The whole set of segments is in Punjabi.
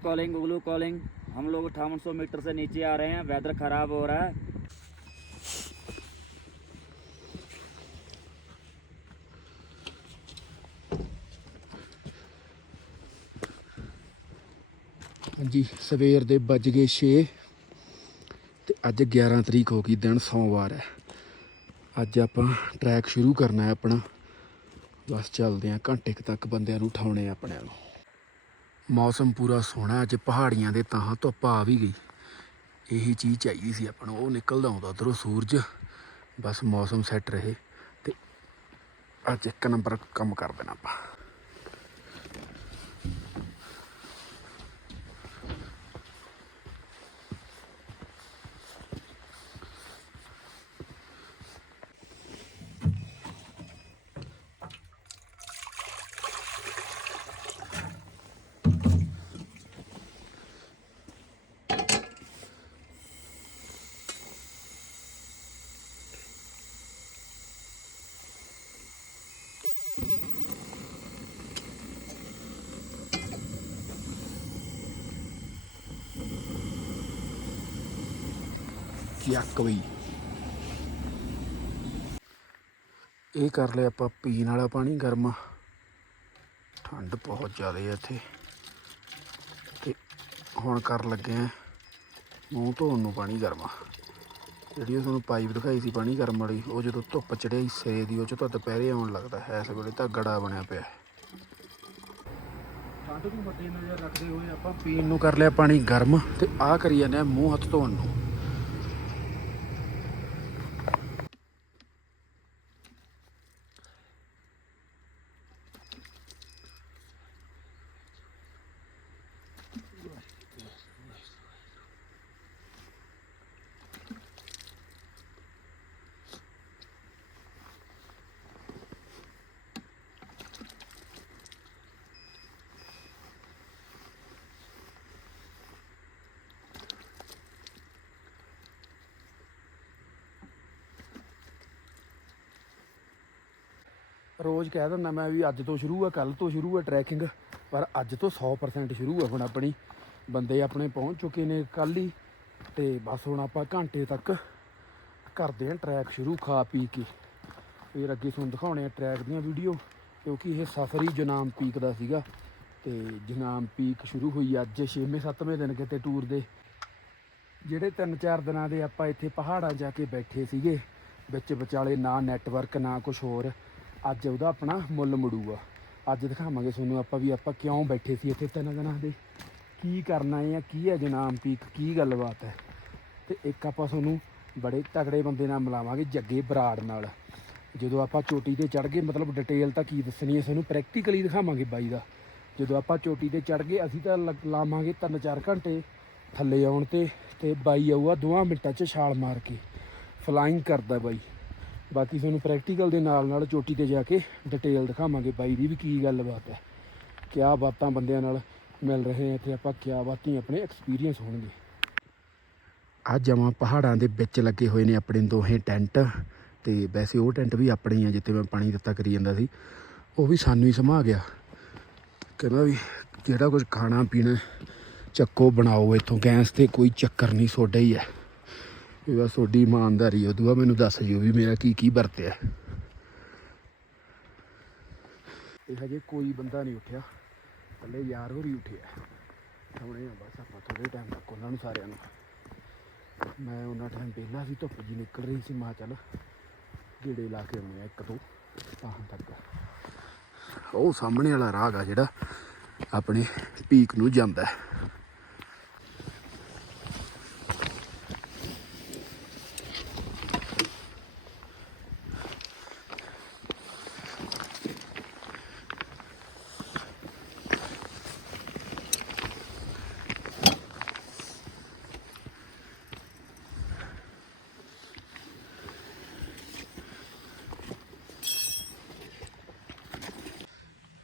कॉलिंग उगलू कॉलिंग हम लोग अठावन सौ मीटर से नीचे आ रहे हैं वेदर खराब हो रहा है ਹਾਂਜੀ ਸਵੇਰ ਦੇ ਵੱਜ ਗਏ 6 ਤੇ ਅੱਜ 11 ਤਰੀਕ ਹੋ ਗਈ ਦਿਨ ਸੋਮਵਾਰ ਹੈ ਅੱਜ ਆਪਾਂ ਟਰੈਕ ਸ਼ੁਰੂ ਕਰਨਾ ਹੈ ਆਪਣਾ ਬਸ ਚੱਲਦੇ ਆਂ ਘੰਟੇ ਕੁ ਤੱਕ ਬੰਦਿਆਂ ਨੂੰ ਉਠਾਉਣੇ ਆ ਆਪਣੇ ਨੂੰ ਮੌਸਮ ਪੂਰਾ ਸੋਹਣਾ ਅੱਜ ਪਹਾੜੀਆਂ ਦੇ ਤਾਂ ਧੁੱਪ ਆ ਵੀ ਗਈ। ਇਹੀ ਚੀਜ਼ ਚਾਹੀਦੀ ਸੀ ਆਪਾਂ ਨੂੰ, ਉਹ ਨਿਕਲਦਾ ਆਉਂਦਾ ਉਧਰੋਂ ਸੂਰਜ, ਬਸ ਮੌਸਮ ਸੈੱਟ ਰਹੇ ਤੇ ਅੱਜ ਇੱਕ ਨੰਬਰ ਕੰਮ ਕਰ ਦੇਣਾ ਆਪਾਂ। ਚੱਕ ਬਈ। ਇਹ ਕਰ ਲਿਆ ਆਪਾਂ ਪੀਣ ਵਾਲਾ ਪਾਣੀ ਗਰਮ। ਠੰਡ ਬਹੁਤ ਜ਼ਿਆਦਾ ਹੈ ਇੱਥੇ। ਤੇ ਹੁਣ ਕਰ ਲੱਗੇ ਆ ਮੂੰਹ ਧੋਣ ਨੂੰ ਪਾਣੀ ਗਰਮ। ਜਿਹੜੀ ਉਹ ਤੁਹਾਨੂੰ ਪਾਈਪ ਦਿਖਾਈ ਸੀ ਪਾਣੀ ਗਰਮ ਵਾਲੀ, ਉਹ ਜਦੋਂ ਧੁੱਪ ਚੜਿਆ ਸਿਰੇ ਦੀ, ਉਹ ਚ ਤਾਂ ਦੁਪਹਿਰੇ ਆਉਣ ਲੱਗਦਾ ਹੈ ਇਸ ਵੇਲੇ ਤਾਂ ਗੜਾ ਬਣਿਆ ਪਿਆ। ਠੰਡ ਨੂੰ ਮੱਦੇ ਨਜ਼ਰ ਰੱਖਦੇ ਹੋਏ ਆਪਾਂ ਪੀਣ ਨੂੰ ਕਰ ਲਿਆ ਪਾਣੀ ਗਰਮ, ਤੇ ਆਹ ਕਰੀ ਜਾਂਦੇ ਆ ਮੂੰਹ ਹੱਥ ਧੋਣ ਨੂੰ। ਰੋਜ਼ ਕਹਿ ਦਿੰਦਾ ਮੈਂ ਵੀ ਅੱਜ ਤੋਂ ਸ਼ੁਰੂ ਆ ਕੱਲ ਤੋਂ ਸ਼ੁਰੂ ਆ ਟਰੈਕਿੰਗ ਪਰ ਅੱਜ ਤੋਂ 100% ਸ਼ੁਰੂ ਆ ਹੁਣ ਆਪਣੀ। ਬੰਦੇ ਆਪਣੇ ਪਹੁੰਚ ਚੁੱਕੇ ਨੇ ਕੱਲ ਹੀ, ਤੇ ਬਸ ਹੁਣ ਆਪਾਂ ਘੰਟੇ ਤੱਕ ਕਰਦੇ ਆਂ ਟਰੈਕ ਸ਼ੁਰੂ ਖਾ ਪੀ ਕੇ। ਫਿਰ ਅੱਗੇ ਤੁਹਾਨੂੰ ਦਿਖਾਉਣੇ ਆ ਟਰੈਕ ਦੀਆਂ ਵੀਡੀਓ ਕਿਉਂਕਿ ਇਹ ਸਫ਼ਰ ਹੀ ਜਨਾਮ ਪੀਕ ਦਾ ਸੀਗਾ, ਤੇ ਜਨਾਮ ਪੀਕ ਸ਼ੁਰੂ ਹੋਈ ਅੱਜ 6ਵੇਂ 7ਵੇਂ ਦਿਨ ਕਿਤੇ ਟੂਰ ਦੇ। ਜਿਹੜੇ 3-4 ਦਿਨਾਂ ਦੇ ਆਪਾਂ ਇੱਥੇ ਪਹਾੜਾਂ ਜਾ ਕੇ ਬੈਠੇ ਸੀਗੇ, ਵਿੱਚ ਵਿਚਾਲੇ ਨਾ ਨੈਟਵਰਕ ਨਾ ਕੁਝ ਹੋਰ। ਅੱਜ ਉਹਦਾ ਆਪਣਾ ਮੁੱਲ ਮੜੂਗਾ। ਅੱਜ ਦਿਖਾਵਾਂਗੇ ਤੁਹਾਨੂੰ ਆਪਾਂ ਵੀ ਆਪਾਂ ਕਿਉਂ ਬੈਠੇ ਸੀ ਇੱਥੇ ਤਿੰਨ ਦਿਨਾਂ ਦੇ। ਕੀ ਕਰਨਾ ਹੈ ਕੀ ਹੈ ਜਨਾਮ ਪੀਕ ਕੀ ਗੱਲਬਾਤ ਹੈ। ਤੇ ਇੱਕ ਆਪਾਂ ਤੁਹਾਨੂੰ ਬੜੇ ਤਗੜੇ ਬੰਦੇ ਨਾਲ ਮਿਲਾਵਾਂਗੇ ਜੱਗੇ ਬਰਾੜ ਨਾਲ। ਜਦੋਂ ਆਪਾਂ ਚੋਟੀ ਤੇ ਚੜ ਗਏ, ਮਤਲਬ ਡਿਟੇਲ ਤਾਂ ਕੀ ਦੱਸਣੀ ਹੈ ਤੁਹਾਨੂੰ ਪ੍ਰੈਕਟੀਕਲੀ ਦਿਖਾਵਾਂਗੇ ਬਾਈ ਦਾ। ਜਦੋਂ ਆਪਾਂ ਚੋਟੀ ਤੇ ਚੜ ਗਏ, ਅਸੀਂ ਤਾਂ ਲ- ਲਾਵਾਂਗੇ 3-4 ਘੰਟੇ ਥੱਲੇ ਆਉਣ ਤੇ ਤੇ ਬਾਈ ਆਊਗਾ ਦੋਵਾਂ ਮਿੰਟਾਂ 'ਚ ਛਾਲ ਮਾਰ ਕੇ। ਫਲਾਈਂਗ ਕਰਦਾ ਬਾਈ। ਬਾਕੀ ਤੁਹਾਨੂੰ ਪ੍ਰੈਕਟੀਕਲ ਦੇ ਨਾਲ ਨਾਲ ਚੋਟੀ ਤੇ ਜਾ ਕੇ ਡਿਟੇਲ ਦਿਖਾਵਾਂਗੇ ਬਾਈ ਦੀ ਵੀ ਕੀ ਗੱਲਬਾਤ ਹੈ। ਕਿਆ ਬਾਤਾਂ ਬੰਦਿਆਂ ਨਾਲ ਮਿਲ ਰਹੇ ਆ, ਇੱਥੇ ਆਪਾਂ ਕਿਆ ਬਾਤਾਂ ਆਪਣੇ ਐਕਸਪੀਰੀਅੰਸ ਹੋਣਗੇ। ਅੱਜ ਜਮਾਂ ਪਹਾੜਾਂ ਦੇ ਵਿੱਚ ਲੱਗੇ ਹੋਏ ਨੇ ਆਪਣੇ ਦੋਹੇ ਟੈਂਟ, ਤੇ ਵੈਸੇ ਉਹ ਟੈਂਟ ਵੀ ਆਪਣੇ ਹੀ ਆ, ਜਿੱਥੇ ਮੈਂ ਪਾਣੀ ਦਿੱਤਾ ਕਰੀ ਜਾਂਦਾ ਸੀ। ਉਹ ਵੀ ਸਾਨੂੰ ਹੀ ਸਮਾ ਗਿਆ। ਕਹਿੰਦਾ ਵੀ ਜਿਹੜਾ ਕੁਝ ਖਾਣਾ ਪੀਣਾ, ਚੱਕੋ ਬਣਾਓ, ਇੱਥੋਂ ਗੈਸ ਤੇ ਕੋਈ ਚੱਕਰ ਨਹੀਂ, ਸੋਡਾ ਹੀ ਹੈ। ਇਹ ਬਸ ਤੁਹਾਡੀ ਇਮਾਨਦਾਰੀ ਉਹ ਦੂਆ ਮੈਨੂੰ ਦੱਸ ਜਿਓ ਵੀ ਮੇਰਾ ਕੀ ਕੀ ਵਰਤਿਆ। ਇਹ ਹਜੇ ਕੋਈ ਬੰਦਾ ਨਹੀਂ ਉੱਠਿਆ। ਥੱਲੇ ਯਾਰ ਹੋਰੀ ਉੱਠਿਆ ਹੁਣੇ ਆ ਬਸ ਆਪਾਂ ਥੋੜੇ ਟਾਈਮ ਤੱਕ ਉਹਨਾਂ ਨੂੰ ਸਾਰਿਆਂ ਨੂੰ। ਮੈਂ ਉਹਨਾਂ ਟਾਈਮ ਪਹਿਲਾਂ ਸੀ, ਧੁੱਪ ਜੀ ਨਿਕਲ ਰਹੀ ਸੀ, ਮਾ ਚੱਲ ਗੇੜੇ ਲਾ ਕੇ ਆਉਂਦੇ ਆ ਇੱਕ ਤੋਂ ਤਾਂ ਤੱਕ। ਉਹ ਸਾਹਮਣੇ ਵਾਲਾ ਰਾਹ ਆ ਜਿਹੜਾ ਆਪਣੇ ਪੀਕ ਨੂੰ ਜਾਂਦਾ ਹੈ।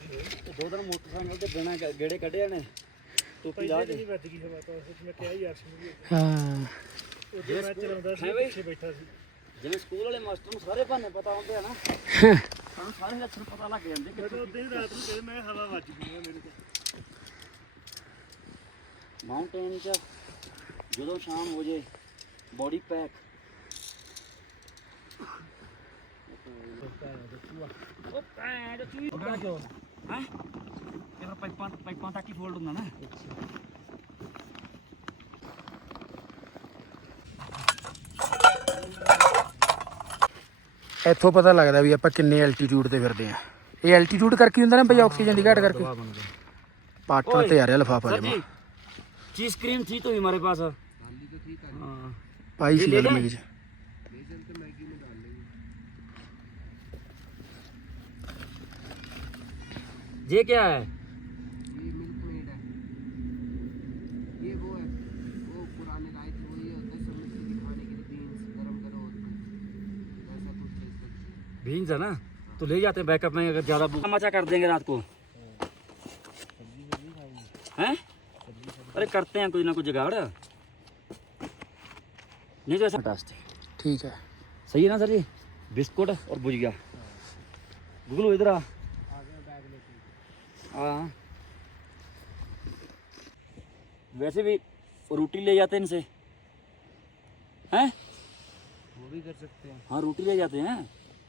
ਦੋ ਦਿਨ ਮੋਟਰਸਾਈਕਲ ਤੇ ਬਿਨਾ ਗੇੜੇ ਕੱਢਿਆ ਨੇ। ਟੋਪੀ ਲਾ ਕੇ। ਨਹੀਂ ਗਈ ਹਵਾ ਤਾਂ ਉਸ ਮੈਂ ਕਿਹਾ ਯਾਰ ਸ਼ਮੀਰ ਹਾਂ। ਉਹ ਮੈਂ ਚਲਾਉਂਦਾ ਸੀ ਪਿੱਛੇ ਬੈਠਾ ਸੀ। ਜਿਵੇਂ ਸਕੂਲ ਵਾਲੇ ਮਾਸਟਰ ਨੂੰ ਸਾਰੇ ਭਾਨੇ ਪਤਾ ਹੁੰਦੇ ਆ ਨਾ। ਸਾਨੂੰ ਸਾਰੇ ਲੱਛਣ ਪਤਾ ਲੱਗ ਜਾਂਦੇ ਕਿ ਉਹਦੇ ਰਾਤ ਨੂੰ ਕਹਿੰਦੇ ਮੈਂ ਹਵਾ ਵੱਜ ਗਈ ਮੇਰੇ ਕੋਲ ਮਾਊਂਟੇਨ 'ਚ ਜਦੋਂ ਸ਼ਾਮ ਹੋ ਜੇ ਬੋਡੀ ਪੈਕ ਉਹ ਪੈਂਡ ਚੂਹਾ। ਉਹ ਪੈਂਡ ਚੂਹਾ। ਹੈ ਇਹ ਪਾਈਪਾਂ ਪਾਈਪਾਂ ਤੱਕ ਹੀ ਫੋਲਡ ਹੁੰਦਾ ਨਾ ਇੱਥੋਂ ਪਤਾ ਲੱਗਦਾ ਵੀ ਆਪਾਂ ਕਿੰਨੇ ਐਲਟੀਟਿਊਡ ਤੇ ਫਿਰਦੇ ਆ ਇਹ ਐਲਟੀਟਿਊਡ ਕਰਕੇ ਹੁੰਦਾ ਨਾ ਭਈ ਆਕਸੀਜਨ ਦੀ ਘਾਟ ਕਰਕੇ ਪਾਟਾ ਤੇ ਆ ਰਿਹਾ ਲਫਾਫਾ सर ਜਮਾ जी चीज क्रीम थी तो हमारे पास हाँ ਪਾਈ ਸੀ ਗੱਲ ये क्या है? ये मिल्क मेड है। ये वो है वो पुराने सब दिखाने के लिए बीन्स गरम करो कुछ। बीन्स है ना? तो ले जाते हैं बैकअप में अगर ज़्यादा मचा कर देंगे रात को। हैं? अरे करते हैं कुछ ना कुछ जगाड़। नहीं तो ऐसा फटास्ते ठीक है। सही है ना सर जी? बिस्कुट और भुजिया। गुगलू इधर आ। हाँ वैसे भी रोटी ले जाते हैं इनसे हैं वो भी कर सकते हैं हाँ रोटी ले जाते हैं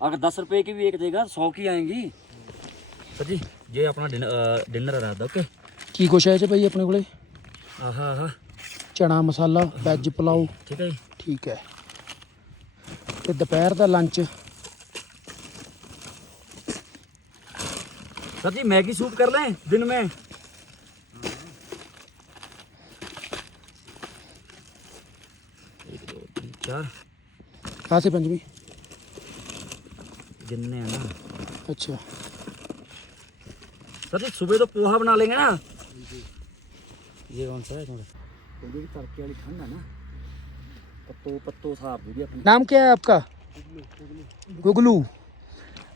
अगर दस रुपए की भी एक देगा सौ की आएंगी सर जी ये अपना डिनर डिनर रहा था ओके ਕੀ ਕੁਛ ਹੈ ਇਹ ਚ ਭਈ ਆਪਣੇ ਕੋਲੇ आहा आहा ਚਣਾ ਮਸਾਲਾ ਵੈਜ ਪਲਾਓ ठीक है जी ਠੀਕ ਹੈ ਤੇ ਦੁਪਹਿਰ ਦਾ lunch sir ji Maggi soup कर लें दिन में एक दो तीन चार ਕਾਸੇ ਪੰਜਵੀਂ गिनने हैं ना ਅੱਛਾ सर जी सुबह तो पोहा बना लेंगे ना ये कौन सा है थोड़ा भी तड़के वाली ठंड है ना पत्तो पत्तो साफ दूंगी अपनी ਨਾਮ ਕੀ ਹੈ ਆਪਕਾ ਗੁਗਲੂ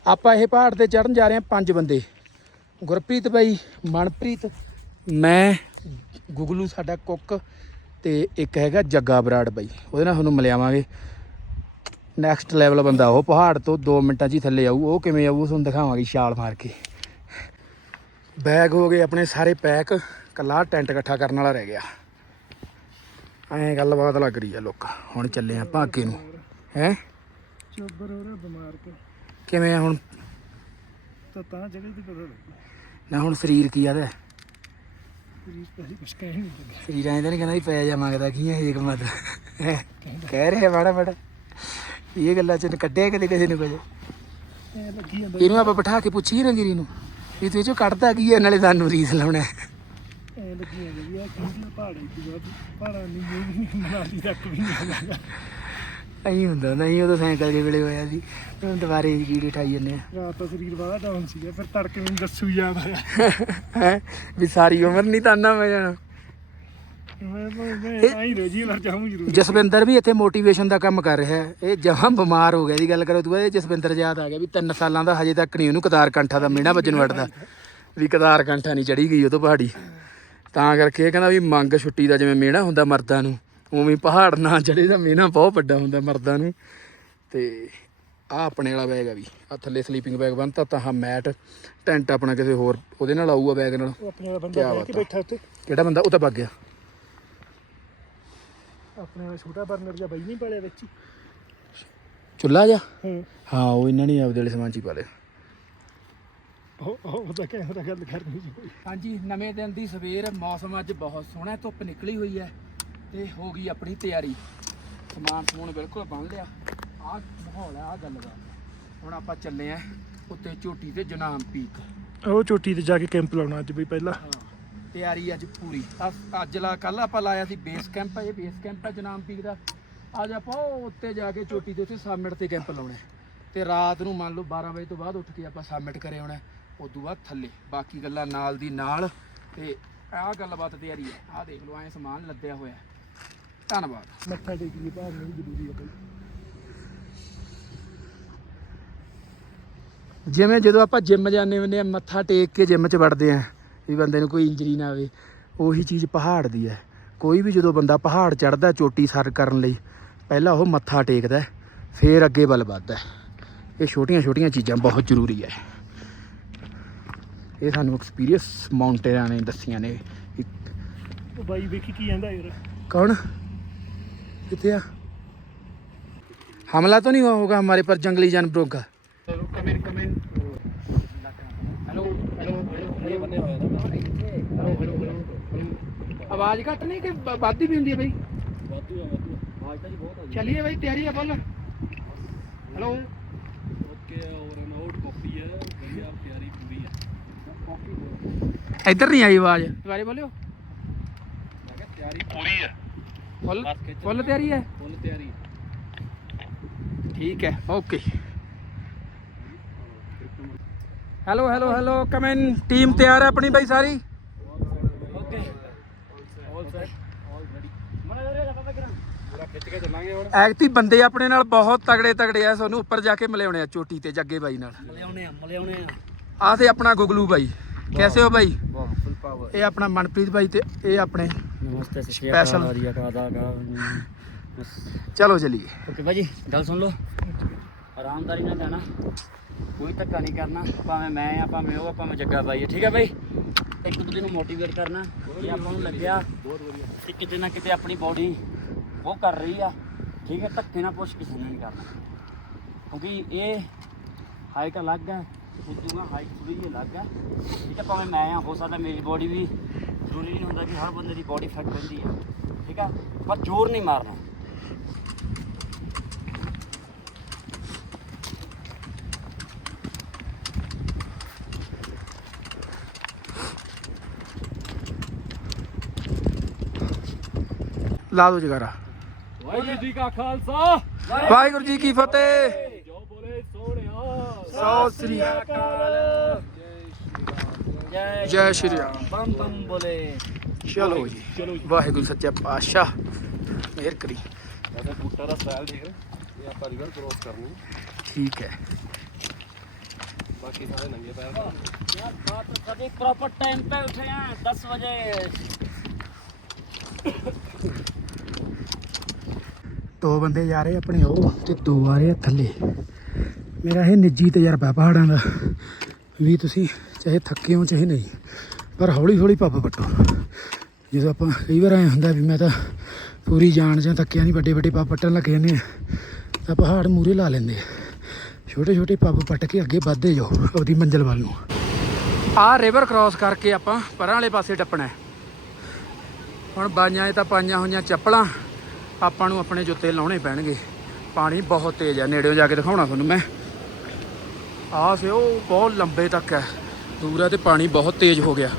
ਆਪਾਂ ਇਹ ਪਹਾੜ ਤੇ ਚੜਨ ਜਾ ਰਹੇ ਹਾਂ ਪੰਜ ਬੰਦੇ ਗੁਰਪ੍ਰੀਤ ਬਾਈ ਮਨਪ੍ਰੀਤ ਮੈਂ ਗੁਗਲੂ ਸਾਡਾ ਕੁੱਕ ਤੇ ਇੱਕ ਹੈਗਾ ਜੱਗਾ ਬਰਾੜ ਬਾਈ। ਉਹਦੇ ਨਾਲ ਤੁਹਾਨੂੰ ਮਿਲਿਆਵਾਂਗੇ। ਨੈਕਸਟ ਲੈਵਲ ਬੰਦਾ ਉਹ ਪਹਾੜ ਤੋਂ 2 ਮਿੰਟਾਂ 'ਚ ਹੀ ਥੱਲੇ ਆਊ ਉਹ ਕਿਵੇਂ ਆਊ ਉਹ ਤੁਹਾਨੂੰ ਦਿਖਾਵਾਂਗੇ ਛਾਲ ਮਾਰ ਕੇ। ਬੈਗ ਹੋ ਗਏ ਆਪਣੇ ਸਾਰੇ ਪੈਕ ਕੱਲਾ ਟੈਂਟ ਇਕੱਠਾ ਕਰਨ ਵਾਲਾ ਰਹਿ ਗਿਆ। ਐਂ ਗੱਲਬਾਤ ਲੱਗ ਰਹੀ ਆ ਲੋਕ ਹੁਣ ਚੱਲੇ ਆਪਾਂ ਅੱਗੇ ਨੂੰ। ਹੈ? ਚੋਬਰ ਹੋ ਰਿਹਾ ਬਿਮਾਰ ਤੇ ਕਿਵੇਂ ਆ ਹੁਣ? ਤਾਂ ਤਾਂ ਜਗ੍ਹਾ ਦੀ ਪਤਾ ਲੱਗਦਾ ਨਾ ਹੁਣ ਸਰੀਰ ਕੀ ਆਦਾ ਸਰੀਰ ਤਾਂ ਅਸੀਂ ਕੁਛ ਕਹਿ ਨਹੀਂ ਲੱਗਾ ਸਰੀਰ ਐਂ ਤਾਂ ਨਹੀਂ ਕਹਿੰਦਾ ਵੀ ਪੈ ਜਾ ਮੰਗਦਾ ਕੀ ਹੈ ਏਕ ਮਤ ਕਹਿ ਰਿਹਾ ਮਾੜਾ ਮਾੜਾ ਇਹ ਗੱਲਾਂ ਚ ਕੱਢਿਆ ਕਦੇ ਕਿਸੇ ਨੇ ਕੁਝ ਐ ਲੱਗੀ ਜਾਂਦਾ ਇਹਨੂੰ ਆਪਾਂ ਬਿਠਾ ਕੇ ਪੁੱਛੀਏ ਨਾ ਗਿਰੀ ਨੂੰ ਵੀ ਤੂੰ ਇਹ ਚੋਂ ਕੱਢਦਾ ਕੀ ਹੈ ਨਾਲੇ ਸਾਨੂੰ ਰੀਸ ਲਾਉਣਾ ਹੈ। ਐ ਲੱਗੀ ਜਾਂਦਾ ਵੀ ਆ ਕਿੰਨੀ ਪਹਾੜੀ ਦੀ ਬਾਤ ਪਹਾੜਾ ਨਹੀਂ ਮਨਾਲੀ ਤੱਕ ਵੀ ਨਹੀਂ ਲੱਗਾ ਐਂ ਹੁੰਦਾ ਨਹੀਂ ਉਦੋਂ ਸਾਈਕਲ ਦੇ ਵੇਲੇ ਹੋਇਆ ਸੀ ਹੁਣ ਦੁਬਾਰੇ ਕੀੜੇ ਠਾਈ ਜੰਨੇ ਆ ਰਾਤ ਤਾਂ ਸਰੀਰ ਵਾਲਾ ਡਾਊਨ ਸੀਗਾ ਫਿਰ ਤੜਕੇ ਮੈਨੂੰ ਦੱਸੂ ਯਾਦ ਆਇਆ। ਹੈ? ਵੀ ਸਾਰੀ ਉਮਰ ਨਹੀਂ ਤਾਨਾ ਮੈਂ ਜਾਣਾ। ਮੈਂ ਮੈਂ- ਆਈ ਰੋਜੀ ਜਾਊਂ ਜ਼ਰੂਰ। ਜਸਵਿੰਦਰ ਵੀ ਇੱਥੇ ਮੋਟੀਵੇਸ਼ਨ ਦਾ ਕੰਮ ਕਰ ਰਿਹਾ ਹੈ। ਇਹ ਜਮਾਂ ਬਿਮਾਰ ਹੋ ਗਿਆ ਦੀ ਗੱਲ ਕਰੋ ਤੂੰ ਇਹ ਜਸਵਿੰਦਰ ਯਾਦ ਆ ਗਿਆ ਵੀ 3 ਸਾਲਾਂ ਦਾ ਹਜੇ ਤੱਕ ਨਹੀਂ ਉਹਨੂੰ ਕਤਾਰ ਕੰਠਾ ਦਾ ਮਿਹਣਾ ਵੱਜਣ ਵੜਦਾ। ਵੀ ਕਤਾਰ ਕੰਠਾ ਨਹੀਂ ਚੜੀ ਗਈ ਉਹ ਤੋਂ ਪਹਾੜੀ। ਤਾਂ ਕਰਕੇ ਇਹ ਕਹਿੰਦਾ ਵੀ ਮੰਗ ਛੁੱਟੀ ਦਾ ਜਿਵੇਂ ਮਿਹਣਾ ਹੁੰਦਾ ਮਰਦਾਂ ਨੂੰ ਉਵੇਂ ਪਹਾੜ ਨਾ ਚੜੇ ਦਾ ਮਿਹਣਾ ਬਹੁਤ ਵੱਡਾ ਹੁੰਦਾ ਮਰਦਾਂ ਨੂੰ। ਤੇ ਆ ਆਪਣੇ ਵਾਲਾ ਬੈਗ ਆ ਵੀ। ਆ ਥੱਲੇ ਸਲੀਪਿੰਗ ਬੈਗ ਬੰਨਤਾ ਤਾਂ ਹਾਂ ਮੈਟ ਟੈਂਟ ਆਪਣਾ ਕਿਸੇ ਹੋਰ ਉਹਦੇ ਨਾਲ ਆਊਗਾ ਬੈਗ ਨਾਲ। ਉਹ ਆਪਣੇ ਵਾਲਾ ਬੰਦਾ ਕੇ। ਬੈਠਾ ਉੱਤੇ ਕਿਹੜਾ ਬੰਦਾ? ਉਹ ਤਾਂ ਵਗ ਗਿਆ। ਆਪਣੇ ਵਾਲਾ ਛੋਟਾ ਬਰਨਰ ਜਿਹਾ ਬਈ ਨਹੀਂ ਪਾਲਿਆ ਵਿੱਚ ਹੀ। ਚੁੱਲਾ ਜਾ ਹਾਂ। ਉਹ ਇਹਨਾਂ ਨੇ ਆਪਦੇ ਵਾਲੇ ਸਮਾਨ ਚ ਹੀ ਪਾ ਲਿਆ ਉਹ ਉਹ ਉਹਦਾ ਕੈਮਰਾ ਗੱਲ ਕਰਨੀ ਸੀ। ਹਾਂਜੀ ਨਵੇਂ ਦਿਨ ਦੀ ਸਵੇਰ ਮੌਸਮ ਅੱਜ ਬਹੁਤ ਸੋਹਣਾ ਧੁੱਪ ਨਿਕਲੀ ਹੋਈ ਹੈ। ਤੇ ਹੋ ਗਈ ਆਪਣੀ ਤਿਆਰੀ। ਸਮਾਨ ਸਮੂਨ ਬਿਲਕੁਲ ਬੰਨ ਲਿਆ। ਆਹ ਮਾਹੌਲ ਹੈ ਆਹ ਗੱਲਬਾਤ ਹੈ। ਹੁਣ ਆਪਾਂ ਚੱਲੇ ਆਂ ਉੱਤੇ ਝੋਟੀ ਤੇ ਜਨਾਮ ਪੀਕ। ਉਹ ਚੋਟੀ ਤੇ ਜਾ ਕੇ ਕੈਂਪ ਲਾਉਣਾ ਅੱਜ ਬਈ ਪਹਿਲਾਂ। ਤਿਆਰੀ ਅੱਜ ਪੂਰੀ। ਅ- ਅੱਜ ਲਾ ਕੱਲ ਆਪਾਂ ਲਾਇਆ ਸੀ ਬੇਸ ਕੈਂਪ ਇਹ ਬੇਸ ਕੈਂਪ ਹੈ ਜਨਾਮ ਪੀਕ ਦਾ। ਅੱਜ ਆਪਾਂ ਉਹ ਉੱਤੇ ਜਾ ਕੇ ਚੋਟੀ ਦੇ ਉੱਤੇ ਸਾਮਿਟ ਤੇ ਕੈਂਪ ਲਾਉਣਾ। ਹੈ। ਤੇ ਰਾਤ ਨੂੰ ਮੰਨ ਲਓ 12 ਵਜੇ ਤੋਂ ਬਾਅਦ ਉੱਠ ਕੇ ਆਪਾਂ ਸਾਮਿਟ ਕਰੇ ਆਉਣਾ। ਉਸ ਤੋਂ ਬਾਅਦ ਥੱਲੇ ਬਾਕੀ ਗੱਲਾਂ ਨਾਲ ਦੀ ਨਾਲ। ਤੇ ਆਹ ਗੱਲਬਾਤ ਤਿਆਰੀ ਹੈ। ਆਹ ਦੇਖ ਲਓ ਐ ਸਮਾਨ ਲੱਦਿਆ ਹੋਇਆ। ਹੈ। ਧੰਨਵਾਦ। ਮੱਥਾ ਟੇਕੀਏ ਭਾਰ ਨਹੀਂ ਜ਼ਰੂਰੀ ਹੈ ਬਈ ਜਿਵੇਂ ਜਦੋਂ ਆਪਾਂ ਜਿੰਮ ਜਾਂਦੇ ਹੁੰਦੇ ਆ ਮੱਥਾ ਟੇਕ ਕੇ ਜਿੰਮ 'ਚ ਵੜਦੇ ਆ ਵੀ ਬੰਦੇ ਨੂੰ ਕੋਈ ਇੰਜਰੀ ਨਾ ਆਵੇ ਉਹੀ ਚੀਜ਼ ਪਹਾੜ ਦੀ ਹੈ। ਕੋਈ ਵੀ ਜਦੋਂ ਬੰਦਾ ਪਹਾੜ ਚੜਦਾ ਚੋਟੀ ਸਰ ਕਰਨ ਲਈ ਪਹਿਲਾਂ ਉਹ ਮੱਥਾ ਟੇਕਦਾ ਫੇਰ ਅੱਗੇ ਵੱਲ ਵੱਧਦਾ। ਇਹ ਛੋਟੀਆਂ ਛੋਟੀਆਂ ਚੀਜ਼ਾਂ ਬਹੁਤ ਜ਼ਰੂਰੀ ਹੈ। ਇਹ ਸਾਨੂੰ ਐਕਸਪੀਰੀਅੰਸ ਮਾਊਂਟੇਨਾਂ ਨੇ ਦੱਸੀਆਂ ਨੇ। ਇੱਕ- ਉਹ ਬਾਈ ਵੇਖੀ ਕੀ ਕਹਿੰਦਾ ਯਾਰ। कौन कितिया हमला तो नहीं हुआ होगा हमारे पर जंगली जानवरों का? आवाज़ घट नहीं कि वादी भी होंगी भाई? चलिए भाई, तैयारी है बोल। हेलो? इधर नहीं आई आवाज़। दोबारा बोलियो। तैयारी पूरी है। ਫੁੱਲ ਫੁੱਲ ਤਿਆਰੀ ਹੈ? ਫੁੱਲ ਤਿਆਰੀ। ਠੀਕ ਹੈ okay. Hello hello hello come on team ਤਿਆਰ ਹੈ ਆਪਣੀ ਬਾਈ ਸਾਰੀ? ਓਕੇ। ਆਲ ਬੰਦੇ ਆਪਣੇ ਨਾਲ ਬਹੁਤ ਤਗੜੇ ਤਗੜੇ ਆ ਤੁਹਾਨੂੰ ਉੱਪਰ ਜਾ ਕੇ ਮਿਲਿਆਉਣੇ ਆ ਚੋਟੀ ਤੇ ਜੱਗੇ ਬਾਈ ਨਾਲ। ਮਿਲਿਆਉਣੇ ਆ ਮਿਲਿਆਉਣੇ ਆ। ਆ ਤੇ ਆਪਣਾ ਗੁਗਲੂ ਬਾਈ। ਕੈਸੇ ਹੋ ਬਾਈ? ਇਹ ਆਪਣਾ ਮਨਪ੍ਰੀਤ ਬਾਈ ਤੇ ਇਹ ਆਪਣੇ ਨਮਸਤੇ Special. ਬਸ। ਚਲੋ ਚਲੀਏ। ਓਕੇ ਭਾਜੀ ਗੱਲ ਸੁਣ ਲਓ। ਆਰਾਮਦਾਰੀ ਨਾਲ ਜਾਣਾ। ਕੋਈ ਧੱਕਾ ਨਹੀਂ ਕਰਨਾ। ਭਾਵੇਂ ਮੈਂ ਆ ਭਾਵੇਂ ਉਹ ਆ ਭਾਵੇਂ ਜੱਗਾ ਬਾਈ ਆ। ਠੀਕ ਹੈ ਬਾਈ? ਇੱਕ ਦੂਜੇ ਨੂੰ ਮੋਟੀਵੇਟ ਕਰਨਾ। ਜੇ ਆਪਾਂ ਨੂੰ ਲੱਗਿਆ ਕਿ ਕਿਤੇ ਨਾ ਕਿਤੇ ਆਪਣੀ ਬਾਡੀ ਉਹ ਕਰ ਰਹੀ ਆ ਠੀਕ ਹੈ ਧੱਕੇ ਨਾਲ ਪੁਸ਼ ਕਿਸੇ ਨੇ ਨਹੀਂ ਕਰਨਾ। ਕਿਉਂਕਿ ਇਹ ਹਾਈਟ ਅਲੱਗ ਹੈ ਉਦੋਂ ਹਾਈਟ ਥੋੜੀ ਜਿਹੀ ਅਲੱਗ ਹੈ ਠੀਕ ਹੈ ਭਾਵੇਂ ਮੈਂ ਆ ਹੋ ਸਕਦਾ ਮੇਰੀ ਬਾਡੀ ਵੀ ਜ਼ਰੂਰੀ ਨਹੀਂ ਹੁੰਦਾ ਕਿ ਹਰ ਬੰਦੇ ਦੀ ਬਾਡੀ ਫਿੱਟ ਹੁੰਦੀ ਹੈ ਠੀਕ ਹੈ ਪਰ ਜ਼ੋਰ ਨਹੀਂ ਮਾਰਨਾ। ਲਾ ਦੋ ਜਗਾਰਾ। ਵਾਹਿਗੁਰੂ ਜੀ ਕਾ ਖਾਲਸਾ। ਵਾਹਿਗੁਰੂ ਜੀ ਕੀ ਫਤਿਹ। ਜੋ ਬੋਲੇ ਸੋਹਣਿਆ। ਸਤਿ ਸ੍ਰੀ ਅਕਾਲ। ਜੈ ਸ਼੍ਰੀ ਰਾਮ। ਬੰਮ ਬੰਮ ਬੋਲੇ। ਚਲੋ ਜੀ। ਵਾਹਿਗੁਰੂ ਸੱਚਾ ਪਾਤਸ਼ਾਹ। ਮਿਹਰ ਕਰੀ। ਇਹਦਾ ਬੂਟਾ ਦਾ ਸਟਾਈਲ ਦੇਖ ਇਹ ਆਪਾਂ ਰਿਵਰ ਕ੍ਰੋਸ ਕਰਨੀ। ਠੀਕ ਹੈ। ਬਾਕੀ ਸਾਰੇ ਨੰਗੇ ਪੈਰ ਯਾਰ ਬਾਤ ਕਦੇ ਪ੍ਰੋਪਰ ਟਾਈਮ ਤੇ ਉਠੇ ਆ 10 ਵਜੇ। ਦੋ ਬੰਦੇ ਜਾ ਰਹੇ ਆਪਣੇ ਉਹ ਤੇ ਦੋ ਆ ਰਹੇ ਆ ਥੱਲੇ। ਮੇਰਾ ਇਹ ਨਿੱਜੀ ਤਜਰਬਾ ਪਹਾੜਾਂ ਦਾ। ਵੀ ਤੁਸੀਂ ਚਾਹੇ ਥੱਕੇ ਹੋ ਚਾਹੇ ਨਹੀਂ। ਪਰ ਹੌਲੀ ਹੌਲੀ ਪੱਪ ਪੱਟੋ। ਜਦੋਂ ਆਪਾਂ ਕਈ ਵਾਰ ਐ ਹੁੰਦਾ ਵੀ ਮੈਂ ਤਾਂ ਪੂਰੀ ਜਾਨ ਜਾਂ ਥੱਕਿਆ ਨਹੀਂ ਵੱਡੇ ਵੱਡੇ ਪੱਪ ਪੱਟਣ ਲੱਗ ਜਾਂਦੇ ਆ, ਤਾਂ ਪਹਾੜ ਮੂਰੇ ਲਾ ਲੈਂਦੇ ਆ। ਛੋਟੇ ਛੋਟੇ ਪੱਪ ਪੱਟ ਕੇ ਅੱਗੇ ਵੱਧਦੇ ਜਾਓ ਆਪਦੀ ਮੰਜ਼ਿਲ ਵੱਲ ਨੂੰ। ਆਹ ਰਿਵਰ ਕ੍ਰਾਸ ਕਰਕੇ ਆਪਾਂ ਪਰਾਂ ਵਾਲੇ ਪਾਸੇ ਟੱਪਣਾ ਹੁਣ ਬਾਈਆਂ 'ਚ ਤਾਂ ਪਾਈਆਂ ਹੋਈਆਂ ਚੱਪਲਾਂ, ਆਪਾਂ ਨੂੰ ਆਪਣੇ ਜੁੱਤੇ ਲਾਉਣੇ ਪੈਣਗੇ। ਪਾਣੀ ਬਹੁਤ ਤੇਜ਼ ਹੈ, ਨੇੜਿਓਂ ਜਾ ਕੇ ਦਿਖਾਉਣਾ ਤੁਹਾਨੂੰ ਮੈਂ। ਆਹ ਸੇ ਉਹ ਬਹੁਤ ਲੰਬੇ ਤੱਕ ਹੈ। ਦੂਰ ਹੈ ਤੇ ਪਾਣੀ ਬਹੁਤ ਤੇਜ਼ ਹੋ ਗਿਆ।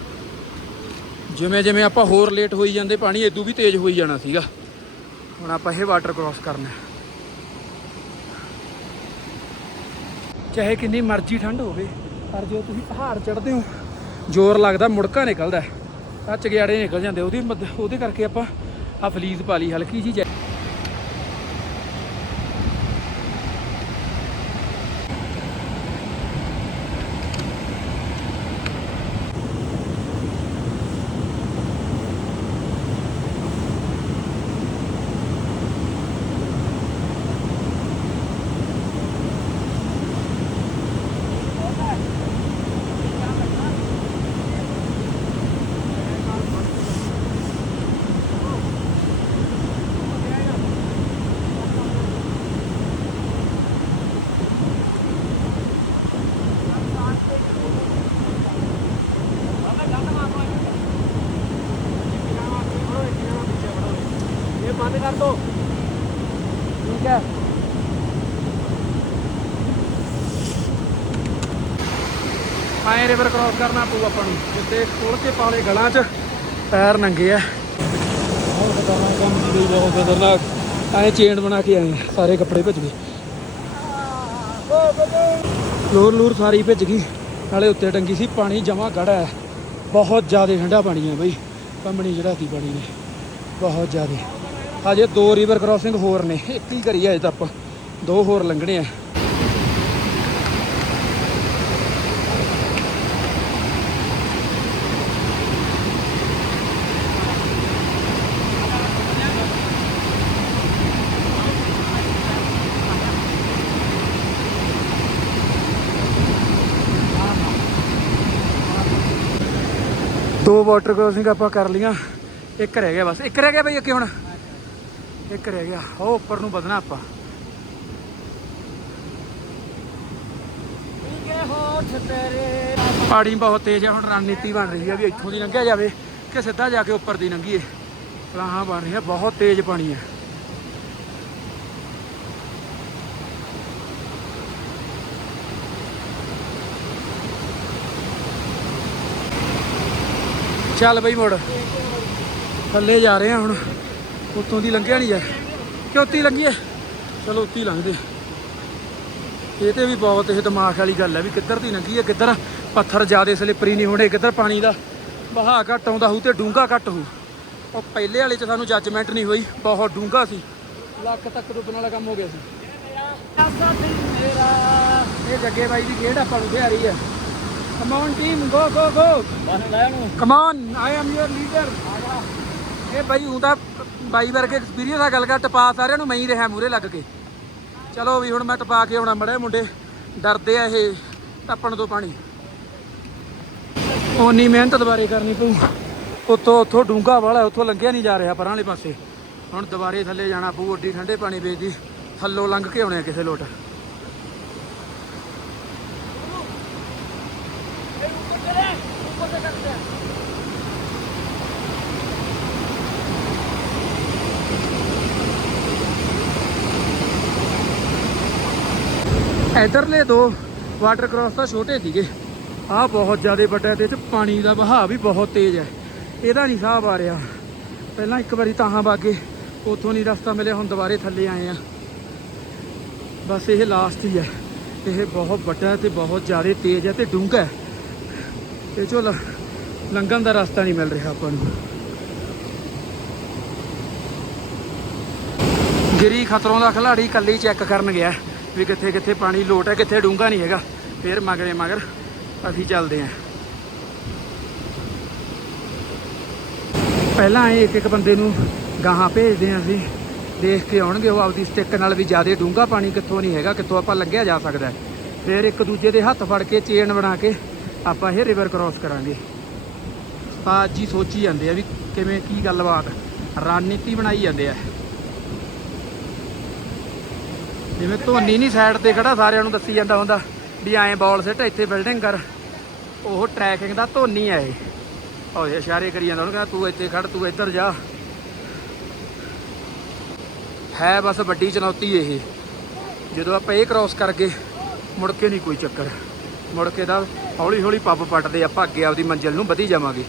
ਜਿਵੇਂ ਜਿਵੇਂ ਆਪਾਂ ਹੋਰ ਲੇਟ ਹੋਈ ਜਾਂਦੇ, ਪਾਣੀ ਇਦੋਂ ਵੀ ਤੇਜ਼ ਹੋਈ ਜਾਣਾ ਸੀਗਾ। ਹੁਣ ਆਪਾਂ ਇਹ ਵਾਟਰ ਕ੍ਰਾਸ ਕਰਨਾ ਚਾਹੇ ਕਿੰਨੀ ਮਰਜ਼ੀ ਠੰਡ ਹੋਵੇ, ਪਰ ਜਦੋਂ ਤੁਸੀਂ ਪਹਾੜ ਚੜ੍ਹਦੇ ਹੋ, ਜ਼ੋਰ ਲੱਗਦਾ ਮੁੜਕਾ ਨਿਕਲਦਾ ਆ ਚਗਿਆੜੇ ਨਿਕਲ ਜਾਂਦੇ, ਉਹਦੀ ਮਦ- ਉਹਦੇ ਕਰਕੇ ਆਪਾਂ ਆ ਫਲੀਜ਼ ਪਾ ਲਈ, ਹਲਕੀ ਜੀ ਰਿਵਰ ਕ੍ਰਾਸ ਕਰਨਾ ਪਊ ਆਪਾਂ ਨੂੰ ਜਿੱਤੇ ਖੋਲ ਕੇ ਪਾਲੇ ਗਲਾਂ 'ਚ, ਪੈਰ ਨੰਗੇ ਆ। ਬਹੁਤ ਖਤਰਨਾਕ ਕੰਮ ਸੀ ਬਈ ਬਹੁਤ ਖਤਰਨਾਕ। ਐ ਚੇਨ ਬਣਾ ਕੇ ਆਏ ਸਾਰੇ ਕੱਪੜੇ ਭਿੱਜ ਗਏ। ਲੋਰ ਲੋਰ ਸਾਰੀ ਭਿੱਜ ਗਈ, ਨਾਲੇ ਉੱਤੇ ਟੰਗੀ ਸੀ, ਪਾਣੀ ਜਮਾ ਗੜਾ ਬਹੁਤ ਜ਼ਿਆਦਾ ਠੰਡਾ ਪਾਣੀ ਹੈ ਬਈ, ਕੰਬਣੀ ਚੜਾਤੀ ਪਾਣੀ ਨੇ। ਬਹੁਤ ਜ਼ਿਆਦਾ। ਹਜੇ ਦੋ ਰਿਵਰ ਕ੍ਰਾਸਿੰਗ ਹੋਰ ਨੇ, ਇੱਕ ਹੀ ਕਰੀ ਹੈ ਅਜੇ ਤਾਂ ਆਪਾਂ, ਦੋ ਹੋਰ ਲੰਘਣੇ ਆ। ਵਾਟਰ ਕ੍ਰੋਸਿੰਗ ਆਪਾਂ ਕਰ ਲੀਆਂ ਇੱਕ ਰਹਿ ਗਿਆ ਬਸ। ਇੱਕ ਰਹਿ ਗਿਆ ਬਈ ਅੱਗੇ ਹੁਣ। ਇੱਕ ਰਹਿ ਗਿਆ। ਉਹ ਉੱਪਰ ਨੂੰ ਵਧਣਾ ਆਪਾਂ। ਪਾਣੀ ਬਹੁਤ ਤੇਜ਼ ਹੈ ਹੁਣ ਰਣਨੀਤੀ ਬਣ ਰਹੀ ਹੈ ਵੀ ਇੱਥੋਂ ਦੀ ਲੰਘਿਆ ਜਾਵੇ ਕਿ ਸਿੱਧਾ ਜਾ ਕੇ ਉੱਪਰ ਦੀ ਲੰਘੀਏ। ਸਲਾਹਾਂ ਬਣ ਰਹੀਆਂ, ਬਹੁਤ ਤੇਜ਼ ਪਾਣੀ ਹੈ ਚੱਲ ਬਈ ਮੁੜ। ਥੱਲੇ ਜਾ ਰਹੇ ਆ ਹੁਣ। ਉੱਤੋਂ ਦੀ ਲੰਘਿਆ ਨਹੀਂ ਜਾ ਕਿ ਉੱਤੀ ਲੰਘੀਏ ਚਲੋ ਉੱਤੀ ਲੰਘਦੇ ਇਹ ਤੇ ਵੀ ਬਹੁਤ ਇਹ ਦਿਮਾਗ ਵਾਲੀ ਗੱਲ ਹੈ ਵੀ ਕਿੱਧਰ ਦੀ ਲੰਘੀ ਹੈ ਕਿੱਧਰ ਪੱਥਰ ਜ਼ਿਆਦੇ ਸਲਿੱਪਰੀ ਨਹੀਂ ਹੋਣੇ, ਕਿੱਧਰ ਪਾਣੀ ਦਾ ਵਹਾਅ ਘੱਟ ਆਉਂਦਾ ਹੋਊ ਤੇ ਡੂੰਘਾ ਘੱਟ ਹੋਊ। ਉਹ ਪਹਿਲੇ ਵਾਲੇ 'ਚ ਸਾਨੂੰ ਜੱਜਮੈਂਟ ਨਹੀਂ ਹੋਈ, ਬਹੁਤ ਡੂੰਘਾ ਸੀ। ਲੱਖ ਤੱਕ ਡੁੱਬਣ ਵਾਲਾ ਕੰਮ ਹੋ ਗਿਆ ਸੀ। ਇਹ ਜੱਗੇ ਬਾਈ ਦੀ ਖੇਡ ਆਪਾਂ ਨੂੰ ਖਿਆਰੀ ਹੈ come on team go go ਗੋ ਬਸ ਲੈ ਉਹਨੂੰ। Come on I am your leader ਇਹ ਬਾਈ ਤਾਂ ਬਾਈ ਵਰਗੇ ਐਕਸਪੀਰੀਅੰਸ ਆ ਗੱਲ ਕਰ ਟਪਾ ਸਾਰਿਆਂ ਨੂੰ ਮੈਂ ਹੀ ਰਿਹਾ ਮੂਰੇ ਲੱਗ ਕੇ। ਚਲੋ ਵੀ ਹੁਣ ਮੈਂ ਟਪਾ ਕੇ ਆਉਣਾ ਮੜੇ ਮੁੰਡੇ। ਡਰਦੇ ਆ ਇਹ ਟੱਪਣ ਤੋਂ ਪਾਣੀ। ਓਨੀ ਮਿਹਨਤ ਦੁਬਾਰੇ ਕਰਨੀ ਪਊ। ਉੱਥੋਂ ਉੱਥੋਂ ਡੂੰਘਾ ਵਾਲਾ ਉੱਥੋਂ ਲੰਘਿਆ ਨਹੀਂ ਜਾ ਰਿਹਾ ਪਰਾਂ ਵਾਲੇ ਪਾਸੇ। ਹੁਣ ਦੁਬਾਰੇ ਥੱਲੇ ਜਾਣਾ ਪਊ ਓਡੀ ਠੰਡੇ ਪਾਣੀ ਵੇਚਦੀ। ਥੱਲੋਂ ਲੰਘ ਕੇ ਆਉਣੇ ਕਿਸੇ ਲੋਟ। ਇਧਰਲੇ ਦੋ ਵਾਟਰ ਕ੍ਰਾਸ ਤਾਂ ਛੋਟੇ ਸੀਗੇ। ਆਹ ਬਹੁਤ ਜ਼ਿਆਦਾ ਵੱਡਾ ਤੇ ਇਹ 'ਚ ਪਾਣੀ ਦਾ ਵਹਾਅ ਵੀ ਬਹੁਤ ਤੇਜ਼ ਹੈ। ਇਹਦਾ ਨਹੀਂ ਸਾਹ ਆ ਰਿਹਾ। ਪਹਿਲਾਂ ਇੱਕ ਵਾਰੀ ਤਾਹਾਂ ਬਾਗੇ, ਉਥੋਂ ਨਹੀਂ ਰਸਤਾ ਮਿਲਿਆ, ਹੁਣ ਦੁਬਾਰੇ ਥੱਲੇ ਆਏ ਆ ਬਸ ਇਹ ਲਾਸਟ ਹੀ ਹੈ। ਇਹ ਬਹੁਤ ਵੱਡਾ ਤੇ ਬਹੁਤ ਜ਼ਿਆਦਾ ਤੇਜ਼ ਹੈ ਤੇ ਡੂੰਘਾ ਹੈ। ਇਹ ਚੋਂ ਲੰਘਣ ਦਾ ਰਸਤਾ ਨਹੀਂ ਮਿਲ ਰਿਹਾ ਆਪਾਂ ਨੂੰ। ਗਿਰੀ ਖਤਰੋਂ ਦਾ ਖਿਲਾੜੀ ਕੱਲੀ ਚੈੱਕ ਕਰਨ ਗਿਆ। ਵੀ ਕਿੱਥੇ ਕਿੱਥੇ ਪਾਣੀ ਲੋਟ ਹੈ, ਕਿੱਥੇ ਡੂੰਘਾ ਨਹੀਂ ਹੈਗਾ। ਫਿਰ ਮਗਰੇ ਮਗਰ ਅਸੀਂ ਚੱਲਦੇ ਆਂ ਪਹਿਲਾਂ ਇਹ ਇੱਕ ਇੱਕ ਬੰਦੇ ਨੂੰ ਗਾਹਾਂ ਭੇਜਦੇ ਆਂ ਅਸੀਂ। ਦੇਖ ਕੇ ਆਉਣਗੇ ਉਹ ਆਪਦੀ ਸਟਿੱਕ ਨਾਲ ਵੀ ਜ਼ਿਆਦਾ ਡੂੰਘਾ ਪਾਣੀ ਕਿੱਥੋਂ ਨਹੀਂ ਹੈਗਾ, ਕਿੱਥੋਂ ਆਪਾਂ ਲੰਘਿਆ ਜਾ ਸਕਦਾ ਹੈ। ਫਿਰ ਇੱਕ ਦੂਜੇ ਦੇ ਹੱਥ ਫੜ ਕੇ ਚੇਨ ਬਣਾ ਕੇ ਆਪਾਂ ਇਹ ਰਿਵਰ ਕ੍ਰਾਸ ਕਰਾਂਗੇ। ਉਸਤਾਦ ਜੀ ਸੋਚੀ ਜਾਂਦੇ ਆ ਵੀ ਕਿਵੇਂ ਕੀ ਗੱਲਬਾਤ ਰਣਨੀਤੀ ਬਣਾਈ ਜਾਂਦੇ ਆ। ਜਿਵੇਂ ਧੋਨੀ ਨਹੀਂ ਸਾਈਡ ਤੇ ਖੜਾ, ਸਾਰਿਆਂ ਨੂੰ ਦੱਸੀ ਜਾਂਦਾ ਹੁੰਦਾ ਵੀ ਐਂ ਬਾਲ ਸਿੱਟ ਇੱਥੇ ਬਿਲਡਿੰਗ ਕਰ। ਉਹ ਟਰੈਕਿੰਗ ਦਾ ਧੋਨੀ ਆ ਇਹ। ਉਹ ਇਸ਼ਾਰੇ ਕਰੀ ਜਾਂਦਾ ਉਹਨੂੰ ਕਹਿੰਦਾ, ਤੂੰ ਇੱਥੇ ਖੜ, ਤੂੰ ਇੱਧਰ ਜਾ। ਹੈ ਬਸ ਵੱਡੀ ਚੁਣੌਤੀ ਇਹ। ਜਦੋਂ ਆਪਾਂ ਇਹ ਕ੍ਰਾਸ ਕਰ ਗਏ, ਮੁੜ ਕੇ ਨਹੀਂ ਕੋਈ ਚੱਕਰ। ਮੁੜ ਕੇ ਦਾ ਹੌਲੀ ਹੌਲੀ ਪੱਬ ਪੱਟਦੇ ਆਪਾਂ, ਅੱਗੇ ਆਪਦੀ ਮੰਜ਼ਿਲ ਨੂੰ ਵਧੀ ਜਾਵਾਂਗੇ।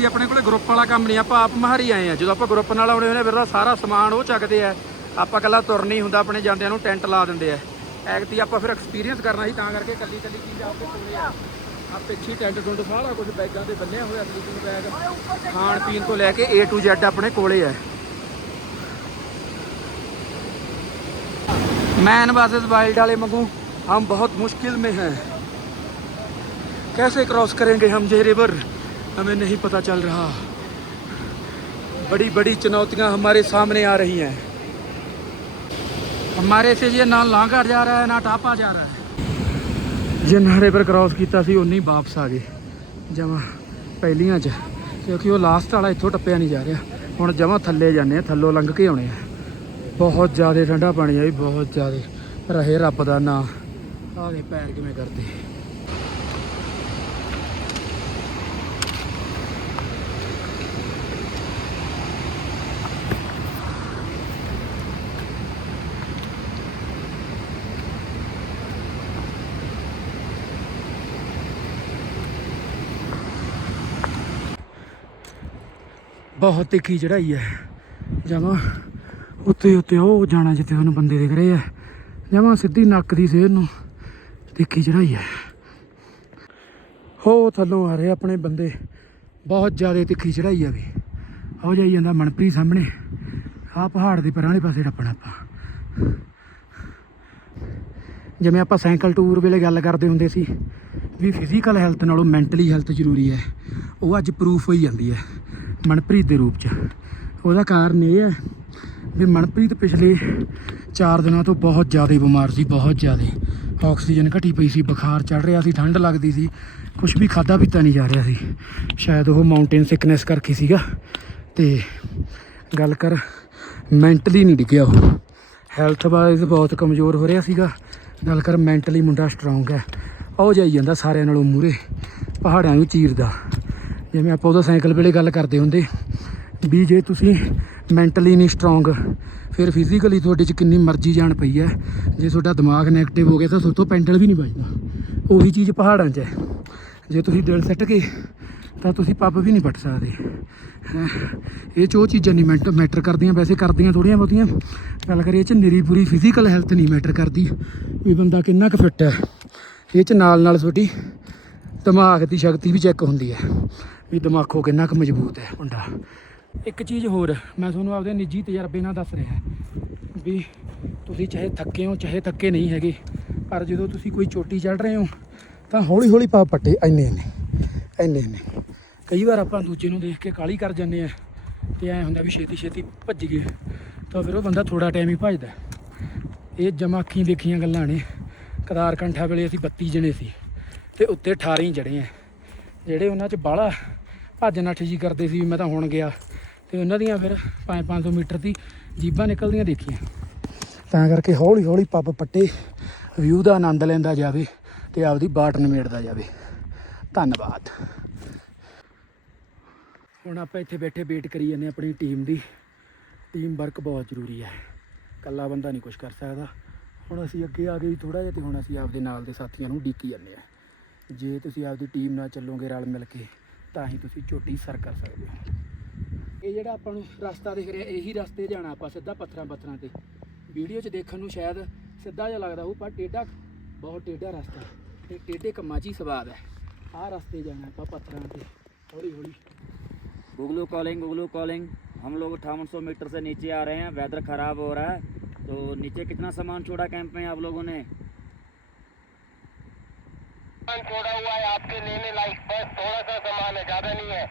ਐਕਟੀ ਆਪਣੇ ਕੋਲੇ ਗਰੁੱਪ ਵਾਲਾ ਕੰਮ ਨਹੀਂ ਆਪਾਂ ਆਪ ਮਹਾਰੀ ਆਏ ਆ ਜਦੋਂ ਆਪਾਂ ਗਰੁੱਪ ਨਾਲ ਆਉਣੇ ਹੁੰਦੇ ਫਿਰ ਤਾਂ ਸਾਰਾ ਸਮਾਨ ਉਹ ਚੱਕਦੇ ਆ ਆਪਾਂ ਕੱਲਾ ਤੁਰ ਨਹੀਂ ਹੁੰਦਾ ਆਪਣੇ ਜਾਂਦਿਆਂ ਨੂੰ ਟੈਂਟ ਲਾ ਦਿੰਦੇ ਆ ਐਕਟੀ ਆਪਾਂ ਫਿਰ ਐਕਸਪੀਰੀਅੰਸ ਕਰਨਾ ਸੀ ਤਾਂ ਕਰਕੇ ਕੱਲੀ ਕੱਲੀ ਚੀਜ਼ ਆਪਦੇ ਕੋਲੇ ਆ ਆ ਪਿੱਛੇ ਟੈਂਟ ਟੁੰਟ ਸਾਰਾ ਕੁਝ ਬੈਗਾਂ ਤੇ ਬੰਨਿਆ ਹੋਇਆ ਸਲੀਪਿੰਗ ਬੈਗ ਖਾਣ ਪੀਣ ਤੋਂ ਲੈ ਕੇ A to Z ਆਪਣੇ ਕੋਲੇ ਆ मैन वर्सेस वाइल्ड वाले मंगू हम बहुत मुश्किल में हैं कैसे क्रॉस करेंगे हम ये रिवर हमें नहीं पता चल रहा बड़ी बड़ी चुनौतियां हमारे सामने आ रही हैं हमारे से ये ना लांघा जा रहा है ना टापा जा रहा है ਜਿੰਨਾ ਰਿਵਰ ਕ੍ਰਾਸ ਕੀਤਾ ਸੀ ਉਨੀ ਵਾਪਸ ਆ ਗਏ ਜਮਾ ਪਹਿਲੀਆਂ ਚ ਕਿਉਂਕਿ ਉਹ ਲਾਸਟ ਵਾਲਾ ਇੱਥੋਂ ਟੱਪਿਆ ਨਹੀਂ ਜਾ ਰਿਹਾ ਹੁਣ ਜਮਾ ਥੱਲੇ ਜਾਂਦੇ ਆ ਥੱਲੋਂ ਲੰਘ ਕੇ ਆਉਣੇ ਆ ਬਹੁਤ ਜ਼ਿਆਦਾ ਠੰਡਾ ਪਾਣੀ ਆ ਵੀ ਬਹੁਤ ਜ਼ਿਆਦਾ ਰਹੇ ਰੱਬ ਦਾ ਨਾਂ ਆਗੇ ਪੈਰ ਕਿਵੇਂ ਕਰਦੇ ਬਹੁਤ ਤਿੱਖੀ ਚੜਾਈ ਹੈ। ਜਮਾ ਉੱਤੇ ਉੱਤੇ ਉਹ ਜਾਣਾ ਜਿੱਥੇ ਤੁਹਾਨੂੰ ਬੰਦੇ ਦਿਖ ਰਹੇ ਆ। ਜਮਾ ਸਿੱਧੀ ਨੱਕ ਦੀ ਸੇਰ ਨੂੰ। ਤਿੱਖੀ ਚੜਾਈ ਹੈ। ਹੋ ਥੱਲੋਂ ਆ ਰਹੇ ਆਪਣੇ ਬੰਦੇ। ਬਹੁਤ ਜ਼ਿਆਦਾ ਤਿੱਖੀ ਚੜਾਈ ਆ ਵੀ। ਹੋ ਜਾਈ ਜਾਂਦਾ ਮਨਪ੍ਰੀਤ ਸਾਹਮਣੇ। ਆਹ ਪਹਾੜ ਦੇ ਪਰਾਂ ਵਾਲੇ ਪਾਸੇ ਟੱਪਣਾ ਆਪਾਂ। ਜਿਵੇਂ ਆਪਾਂ ਸਾਈਕਲ ਟੂਰ ਵੇਲੇ ਗੱਲ ਕਰਦੇ ਹੁੰਦੇ ਸੀ, ਵੀ ਫਿਜ਼ੀਕਲ ਹੈਲਥ ਨਾਲੋਂ ਮੈਂਟਲੀ ਹੈਲਥ ਜ਼ਰੂਰੀ ਹੈ। ਉਹ ਅੱਜ ਪ੍ਰੂਫ ਹੋਈ ਜਾਂਦੀ ਹੈ। ਮਨਪ੍ਰੀਤ ਦੇ ਰੂਪ 'ਚ। ਉਹਦਾ ਕਾਰਨ ਇਹ ਹੈ ਵੀ ਮਨਪ੍ਰੀਤ ਪਿਛਲੇ 4 ਦਿਨਾਂ ਤੋਂ ਬਹੁਤ ਜ਼ਿਆਦਾ ਬਿਮਾਰ ਸੀ, ਬਹੁਤ ਜ਼ਿਆਦਾ। ਆਕਸੀਜਨ ਘਟੀ ਪਈ ਸੀ, ਬੁਖਾਰ ਚੜ ਰਿਹਾ ਸੀ ਠੰਡ ਲੱਗਦੀ ਸੀ ਕੁਝ ਵੀ ਖਾਦਾ ਪੀਤਾ ਨਹੀਂ ਜਾ ਰਿਹਾ ਸੀ। ਸ਼ਾਇਦ ਉਹ ਮਾਊਂਟੇਨ ਸਿਕਨੈਸ ਕਰਕੇ ਸੀਗਾ। ਤੇ ਗੱਲ ਕਰ ਮੈਂਟਲੀ ਨਹੀਂ ਡਿੱਗਿਆ ਉਹ। ਹੈਲਥ ਵਾਈਜ਼ ਬਹੁਤ ਕਮਜ਼ੋਰ ਹੋ ਰਿਹਾ ਸੀਗਾ। ਗੱਲ ਕਰ ਮੈਂਟਲੀ ਮੁੰਡਾ ਸਟਰੋਂਗ ਹੈ। ਉਹ ਜਾਈ ਜਾਂਦਾ ਸਾਰਿਆਂ ਨਾਲੋਂ ਮੂਰੇ ਪਹਾੜਾਂ ਨੂੰ ਚੀਰਦਾ। ਜਿਵੇਂ ਆਪਾਂ ਉਹਦਾ ਸਾਈਕਲ ਵੇਲੇ ਗੱਲ ਕਰਦੇ ਹੁੰਦੇ, ਵੀ ਜੇ ਤੁਸੀਂ ਮੈਂਟਲੀ ਨਹੀਂ ਸਟਰੋਂਗ ਫਿਰ ਫਿਜ਼ੀਕਲੀ ਤੁਹਾਡੇ 'ਚ ਕਿੰਨੀ ਮਰਜ਼ੀ ਜਾਣ ਪਈ ਹੈ। ਜੇ ਤੁਹਾਡਾ ਦਿਮਾਗ ਨੈਗੇਟਿਵ ਹੋ ਗਿਆ ਤਾਂ ਤੁਹਾਡੇ ਤੋਂ ਪੈਂਡਲ ਵੀ ਨਹੀਂ ਵੱਜਦਾ। ਉਹੀ ਚੀਜ਼ ਪਹਾੜਾਂ 'ਚ ਹੈ। ਜੇ ਤੁਸੀਂ ਦਿਲ ਸੱਟ ਕੇ, ਤਾਂ ਤੁਸੀਂ ਪੱਬ ਵੀ ਨਹੀਂ ਪੱਟ ਸਕਦੇ। ਹੈਂ। ਇਹ 'ਚ ਉਹ ਚੀਜ਼ਾਂ ਨਹੀਂ ਮੈਂਟ, ਮੈਟਰ ਕਰਦੀਆਂ, ਵੈਸੇ ਕਰਦੀਆਂ ਥੋੜੀਆਂ ਬਹੁਤੀਆਂ। ਗੱਲ ਕਰੀਏ, ਇਹ 'ਚ ਨਿਰੀ ਪੂਰੀ ਫਿਜ਼ੀਕਲ ਹੈਲਥ ਨਹੀਂ ਮੈਟਰ ਕਰਦੀ। ਵੀ ਬੰਦਾ ਕਿੰਨਾ ਕੁ ਫਿੱਟ ਹੈ। ਇਹ 'ਚ ਨਾਲ ਨਾਲ ਤੁਹਾਡੀ ਦਿਮਾਗ ਦੀ ਸ਼ਕਤੀ ਵੀ ਚੈੱਕ ਹੁੰਦੀ ਹੈ। ਵੀ ਦਿਮਾਗੋਂ ਕਿੰਨਾ ਕੁ ਮਜ਼ਬੂਤ ਹੈ ਮੁੰਡਾ। ਇੱਕ ਚੀਜ਼ ਹੋਰ, ਮੈਂ ਤੁਹਾਨੂੰ ਆਪਦੇ ਨਿੱਜੀ ਤਜਰਬੇ ਨਾਲ ਦੱਸ ਰਿਹਾ ਵੀ ਤੁਸੀਂ ਚਾਹੇ ਥੱਕੇ ਹੋ, ਚਾਹੇ ਥੱਕੇ ਨਹੀਂ ਹੈਗੇ, ਪਰ ਜਦੋਂ ਤੁਸੀਂ ਕੋਈ ਚੋਟੀ ਚੜ ਰਹੇ ਹੋ, ਤਾਂ ਹੌਲੀ ਹੌਲੀ ਪਾ ਪੱਟੇ ਇੰਨੇ ਇੰਨੇ ਇੰਨੇ ਇੰਨੇ। ਕਈ ਵਾਰ ਆਪਾਂ ਦੂਜੇ ਨੂੰ ਦੇਖ ਕੇ ਕਾਲੀ ਕਰ ਜਾਂਦੇ ਆ ਤੇ ਐ ਹੁੰਦਾ ਵੀ ਛੇਤੀ ਛੇਤੀ ਭੱਜ ਗਏ, ਤਾਂ ਫਿਰ ਉਹ ਬੰਦਾ ਥੋੜਾ ਟਾਈਮ ਹੀ ਭੱਜਦਾ ਇਹ ਜਮਾ ਅੱਖੀਂ ਦੇਖੀਆਂ ਗੱਲਾਂ ਨੇ। ਕਦਾਰ ਕੰਠਾ ਵੇਲੇ ਅਸੀਂ 32 ਜਣੇ ਸੀ ਤੇ ਉੱਤੇ 18 ਹੀ ਜੜੇ ਆ, ਜਿਹੜੇ ਉਹਨਾਂ 'ਚ ਬਾਹਲਾ ਭੱਜ ਨੱਠ ਜੀ ਕਰਦੇ ਸੀ ਵੀ ਮੈਂ ਤਾਂ ਹੁਣ ਗਿਆ। ਤੇ ਉਹਨਾਂ ਦੀਆਂ ਫਿਰ 5-500 ਮੀਟਰ ਦੀ ਜੀਬਾਂ ਨਿਕਲਦੀਆਂ ਦੇਖੀਆਂ। ਤਾਂ ਕਰਕੇ ਹੌਲੀ ਹੌਲੀ ਪੱਪ ਪੱਟੇ, ਵਿਊ ਦਾ ਆਨੰਦ ਲੈਂਦਾ ਜਾਵੇ ਤੇ ਆਪਦੀ ਬਾਟ ਨਿਮੇੜਦਾ ਜਾਵੇ। ਧੰਨਵਾਦ। ਹੁਣ ਆਪਾਂ ਇੱਥੇ ਬੈਠੇ ਵੇਟ ਕਰੀ ਜਾਂਦੇ ਹਾਂ ਆਪਣੀ ਟੀਮ ਦੀ। ਟੀਮ ਵਰਕ ਬਹੁਤ ਜ਼ਰੂਰੀ ਹੈ। ਇਕੱਲਾ ਬੰਦਾ ਨਹੀਂ ਕੁਝ ਕਰ ਸਕਦਾ। ਹੁਣ ਅਸੀਂ ਅੱਗੇ ਆ ਗਏ ਥੋੜਾ ਜਿਹਾ ਤੇ ਹੁਣ ਅਸੀਂ ਆਪਦੇ ਨਾਲ ਦੇ ਸਾਥੀਆਂ ਨੂੰ ਡੀਕੀ ਜਾਂਦੇ ਆ ਜੇ ਤੁਸੀਂ ਆਪਦੀ ਟੀਮ ਨਾਲ ਚੱਲੋਗੇ ਰਲ ਮਿਲ ਕੇ ਤਾਂ ਹੀ ਤੁਸੀਂ ਚੋਟੀ ਸਰ ਕਰ ਸਕਦੇ ਹੋ ਇਹ ਜਿਹੜਾ ਆਪਾਂ ਨੂੰ ਰਸਤਾ ਦਿਖ ਰਿਹਾ ਇਹੀ ਰਸਤੇ ਜਾਣਾ ਆਪਾਂ ਸਿੱਧਾ ਪੱਥਰਾਂ ਪੱਥਰਾਂ ਤੇ ਵੀਡੀਓ 'ਚ ਦੇਖਣ ਨੂੰ ਸ਼ਾਇਦ ਸਿੱਧਾ ਜਿਹਾ ਲੱਗਦਾ ਹੋਊ ਪਰ ਟੇਢਾ ਬਹੁਤ ਟੇਢਾ ਰਸਤਾ ਤੇ ਟੇਢੇ ਕੰਮਾਂ 'ਚ ਹੀ ਸਵਾਦ ਹੈ ਆਹ ਰਸਤੇ ਜਾਣਾ ਆਪਾਂ ਪੱਥਰਾਂ ਤੇ ਹੌਲੀ ਹੌਲੀ गुगलू कॉलिंग गुगलू कॉलिंग हम लोग अठावन सौ मीटर से नीचे आ रहे हैं वेदर ख़राब हो रहा है तो नीचे कितना सामान छोड़ा कैंप में आप लोगों ने छोड़ा हुआ है आपके लेने लायक बस थोड़ा सा सामान है ज्यादा नहीं है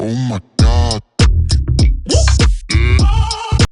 Oh my